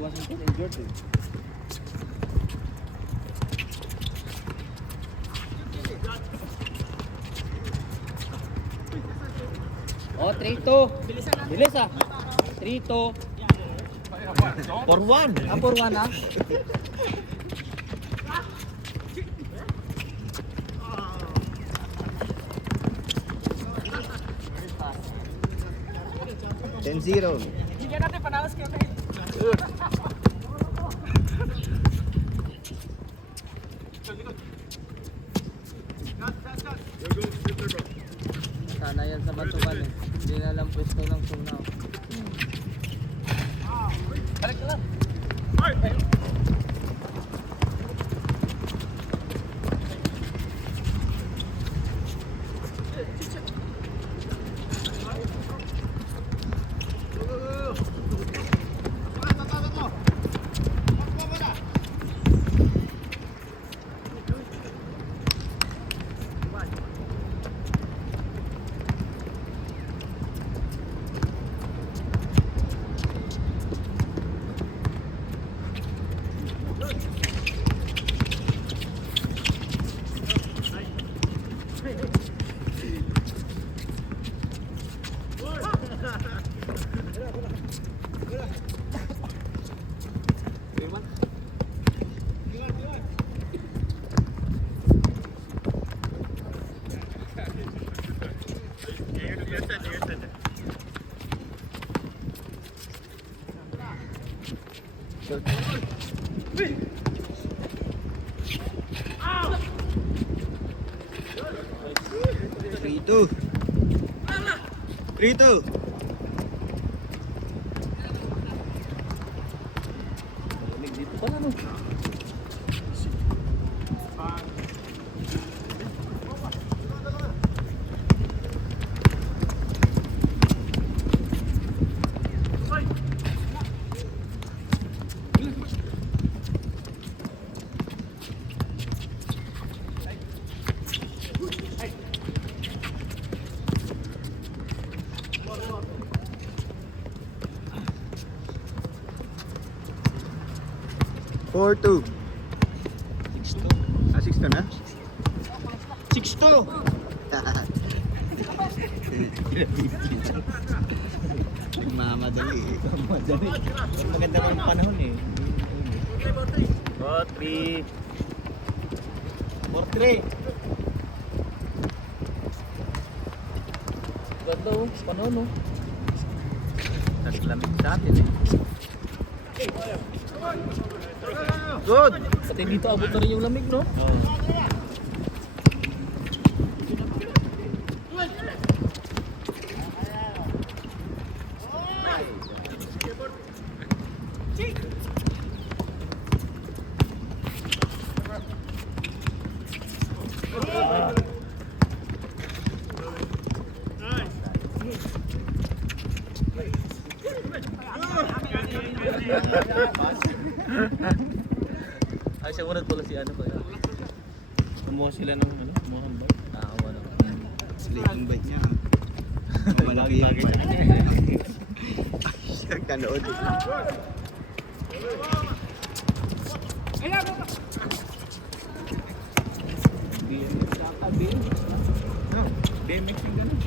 Washington injured eh. Oh, 3-2. Bilis ah. 3-2. 4-1. Ah, 4-1 ah. $10-0. Bigyan natin panawas kayo kayo. Sana yan sa batukan eh. Hindi na lang pwesto ng sunaw. Balik ka lang. Three-two. 3-2. Dito pala no. Four two. 6-2. Ah, 6-2 na? 6-2. Mamadali eh. Madali. Maganda pa yung panahon eh. 4-3. 4-3. Ganda oh. Panahon oh. Tapos lamig sa atin eh. Good! Pati dito abot na rin yung lamig no? Ay, siya muna pala si ano ko yan. Kumuha sila ng ano? Kumuha ng bike. Wala. Sleeping bike niya. Malaki yung Lagi bike. siya. Siya kanood eh. BMX ata, BMX. No, BMX yung ganun.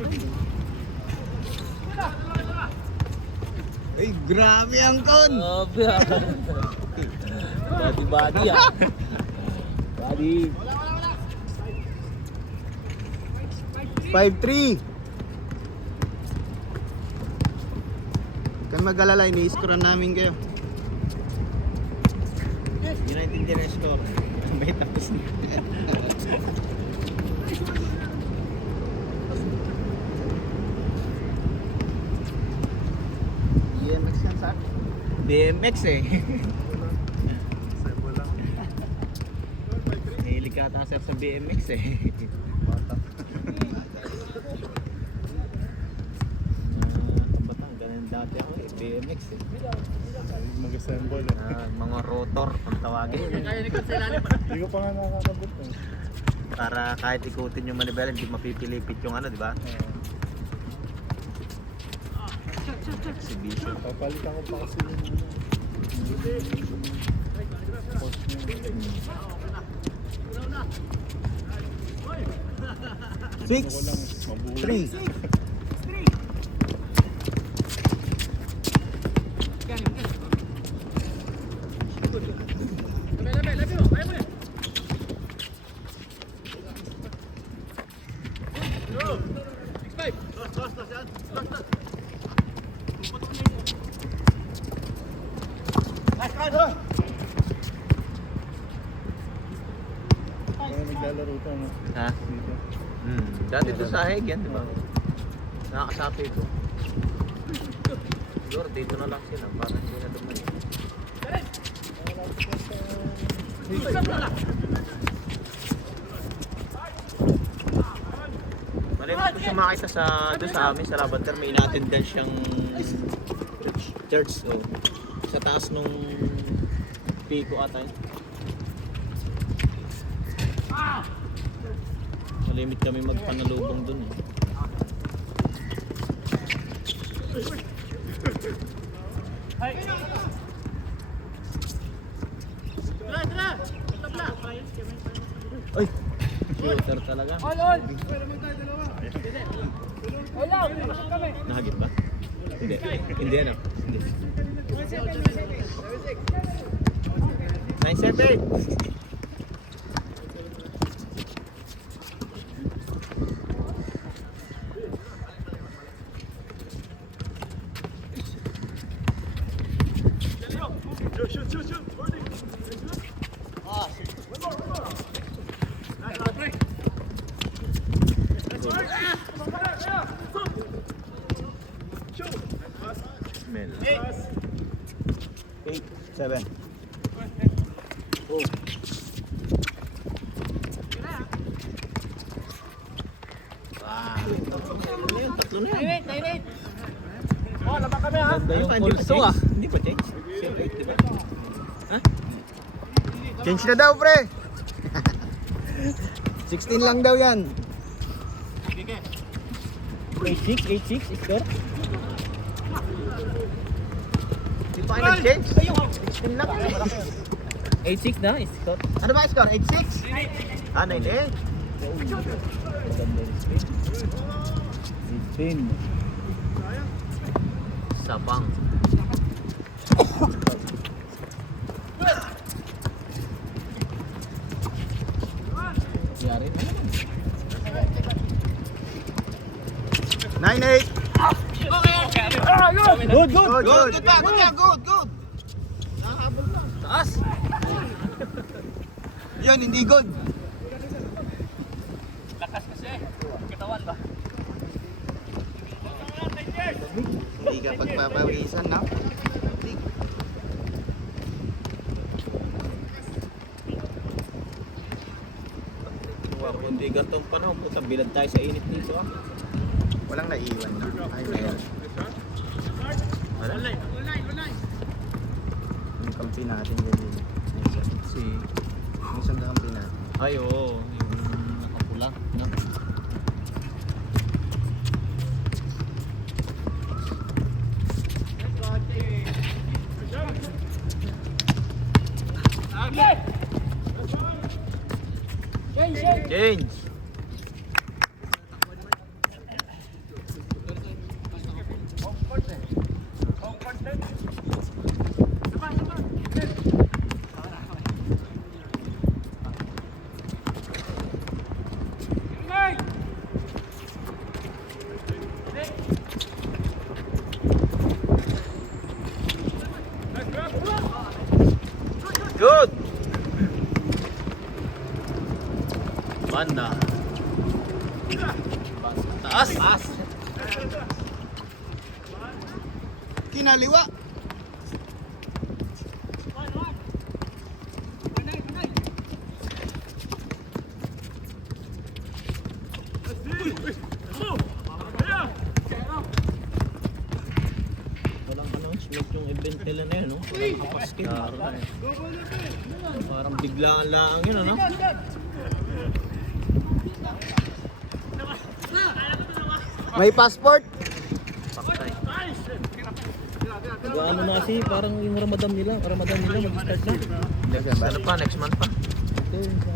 Ay, grabe ang kon! Grabe ah. Body ah. Body. 5-3. Kan mag-alala, ini-score namin kayo. United din ang score. May tapos na. BMX yan sa akin. BMX eh. Nahilig ka ata sir sa BMX eh. Ganun dati ako eh. BMX eh. Mag-assemble eh. Mga rotor kung tawagin. Hindi ko pa nga nakakabot eh. Para kahit ikutin yung manibela, hindi mapipilipit yung ano, di ba? Exhibition. Papalitan ko pa kasi yung ano. Six. Ako lang, mabuhay. 3. Kaya naglalaro ka, no? Ha? Dito. Dati to sa Hague yan, di ba? Nakakasapi ko. Siguro dito na lang sila para hindi na dumayo. Malimit ko siya makita doon sa amin sa Lavender, may in-attendance siyang church. Oh. Sa taas nung Pico ata yun. Malimit kami magpanalubong dun eh. Ay! Shooter talaga. All! Wala, pumasok kami. Nahagit ba? Hindi. Hindi ano? Hindi. 9-7! Mel. 8, 7. Tatlo na yan. Nine. Oh, labang kami ha. Ganda yung Hindi full pa change. change. Hindi pa change. 0-8, di ba? Ha? Change na daw, pre. 16 lang daw yan. 8-6 score? Di pa kayo nag-change? 16 lang. 8-6 na, score. Ano ba score? 8-6? Ah, 9-8. Maganda yung speed. 15. Sabang. Yari na naman. 9-8. Good, good! Good, good. Good ba? Good ba? Good, good. Taas! Yun, hindi good. Lakas kasi. Katawan ba? Hindi ka pagpapawisan, no? Hindi gantong panahon, puta bilad tayo sa init dito ah. Walang naiwan na. Ay, meron. Ano? Yung kampi natin yan yun. Minsan. Yung isang kampi natin. Ay oo, yung nakapula. No? Change! Good! Banda. Taas! Taas! Kinaliwa. Walang announcement yung event nila na yun, no? Walang kapaskin. Parang biglaan lang yun, ano? May passport. Paktay. Mag-ano na kasi parang yung Ramadan nila mag-start na. Ano pa, next month pa? Ito yung sa...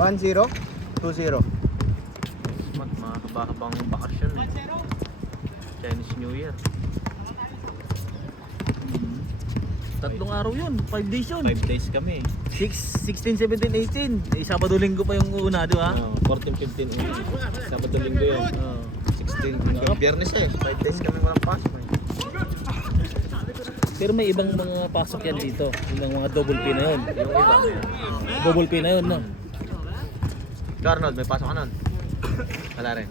1-0? 2-0? Mahaba-habang bakasyon eh. Chinese New Year. Tatlong araw yun, 5 days yun. 5 days kami. 16, 17, 18. Sabado linggo pa yung una, di ba? 14, 15, Sabado linggo yun. 16, biyernes 5 days kami walang pasok eh. Pero may ibang mga pasok yan dito. Yung mga double P na yun. Yung iba. Double P na yun, no? Arnold, may pasok ka nun? Wala rin.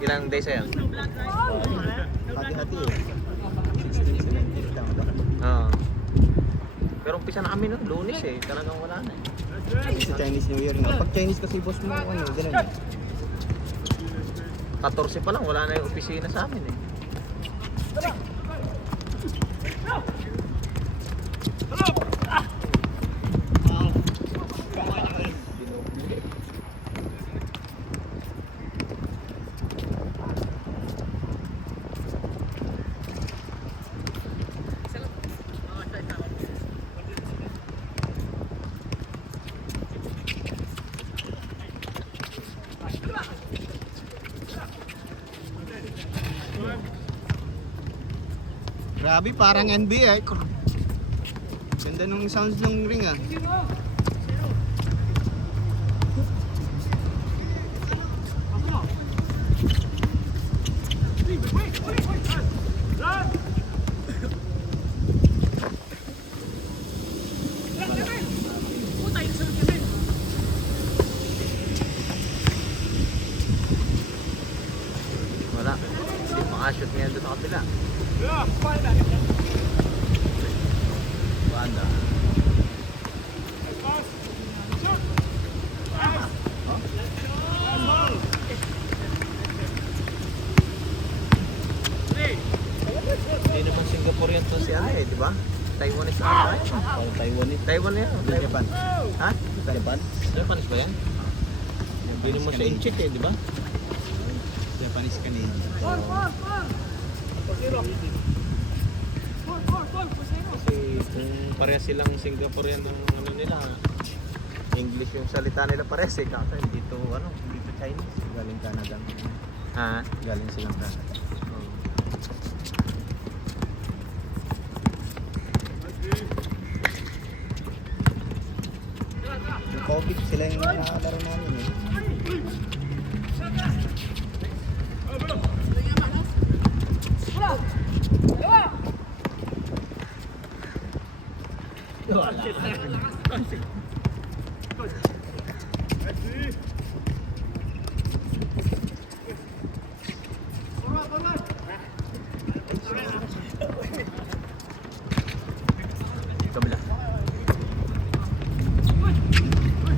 Ilang days sa'yo? Hati-hati eh. 16, 17 lang ba? Oo. Pero umpisa na kami nun, Lunes eh. Talagang wala na eh. Sa Chinese New Year nga. Pag Chinese kasi boss mo, ano, ganun eh. 14 pa lang, wala na yung opisina sa amin eh. Grabe, parang NBA. Ganda nung sounds ng ring ah. Wala. Hindi makashoot ngayon doon sa kabila. Wanda. Hindi naman Singaporean to si ano eh, di ba? Taiwanese ata. Parang Taiwanese. Taiwan yan. Japan. Ha? Japan? Japanese ba yan? Hindi naman sa inchik eh, di ba? Japanese kanina. Kasi kung parehas silang Singaporean ng ano nila, English yung salita nila parehas eh, kaka dito ano, dito Chinese. Galing Canada. Ha? Galing silang Canada. Yung COVID sila yung nakalaro namin eh. Kabila.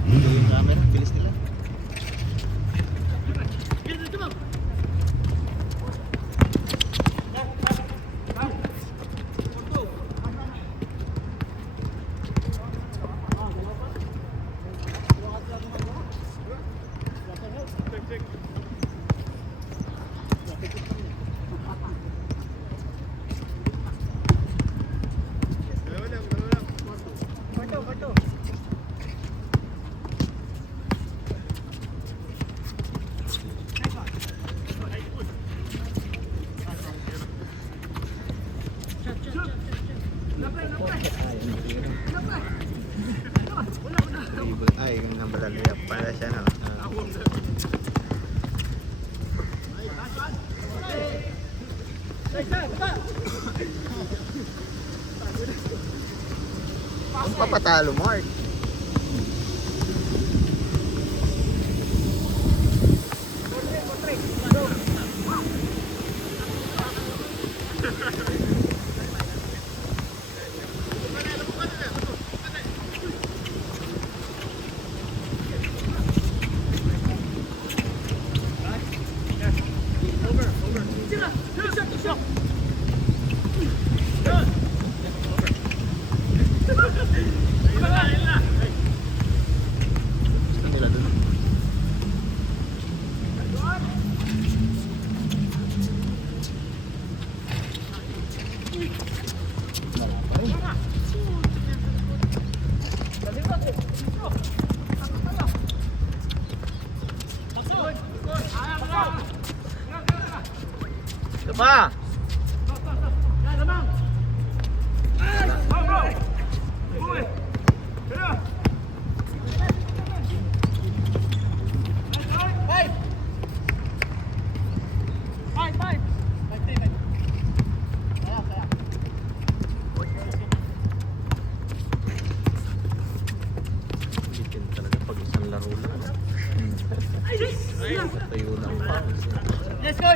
Yung camera, bilis nila. Ay, yung nabalaliya para siya na. Ang papatalo, Mark. Gusto nila dun. Ito pa! Bitin talaga pag isang laro lang. Tayo lang pa. Let's go!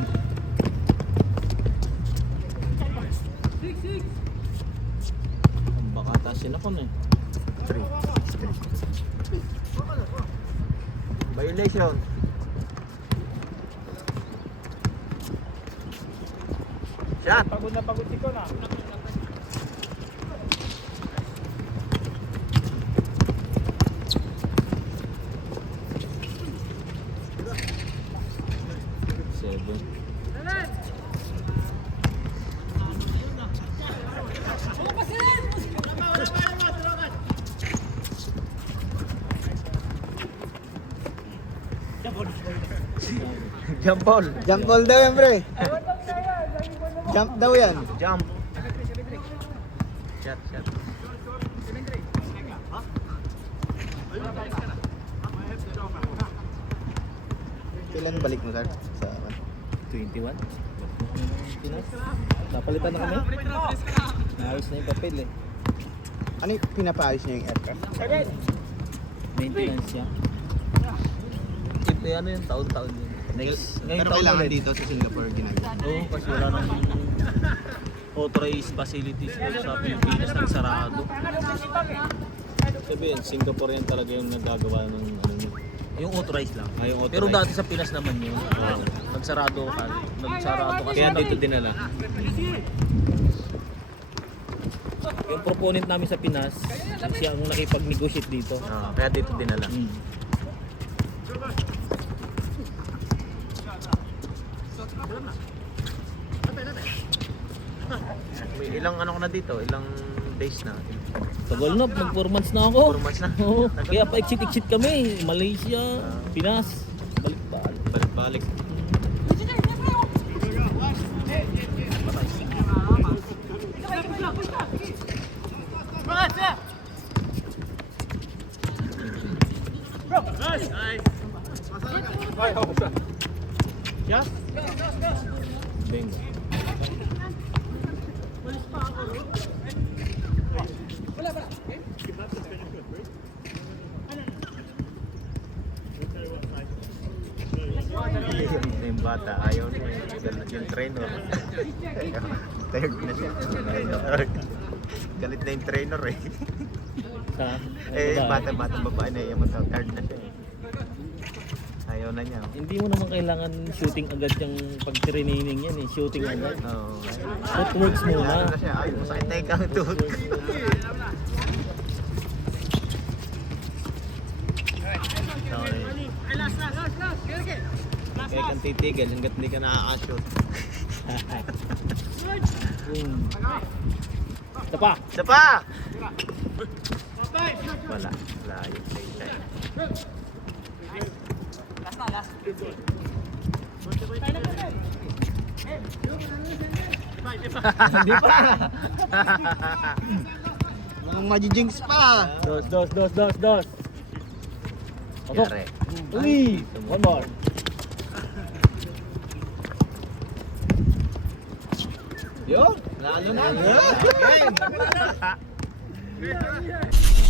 Ang baka tasin ako na eh. 3. Violation. Shot. Pagod na pagod si Kon ah. Seven. Jump ball. Jump ball daw yan, pre. Jump daw yan. Jump. Shot, shot. Kailan balik mo, sir? Sa 21. Pinas. Napalitan na kami. Naayos na yung papel eh. ano yung pinapaayos niya yung aircraft? Maintenance niya. Ito ano yung taon-taon yun. Next, ngayong Pero taon kailangan ulit. dito sa Singapore ginagawa. Oo, kasi wala nang authorized facilities dito sa Pilipinas ng sarado. Sabihin, Singapore yan talaga yung nagagawa ng ano yun. Yung authorized lang. Yung authorized. Pero dati sa Pinas naman yun. Nagsarado kasi. Kaya dito dinala. Yung proponent namin sa Pinas, siya ang nakipag-negotiate dito. Kaya dito dinala. Mm. May ilang ano ko na dito, ilang days na. Tagal na, mag 4 months na ako. 4 months na. Oo, kaya pa exit kami. Malaysia, Pinas, balik-balik. Balik-balik. Bingo. Yung bata, ayaw niya. Yung trainer. Tired na siya. Galit na yung trainer eh. Sa, Bata-bata babae na yung tired na siya. Ayaw na niya. Hindi mo naman kailangan shooting agad yung pag-training yan eh. Shooting agad. Oo. Footworks Ayaw muna. na siya. Ayaw, sakit na yung tuhod. Kaya kang titigil hanggat hindi ka nakaka-shoot. Ito pa. Isa pa! Wala. Wala yung playtime. Hindi pa. Mga majijinx pa! Dos. Pasok. Yari. Uy! One more. Yo! Lalo na! Yeah. Game!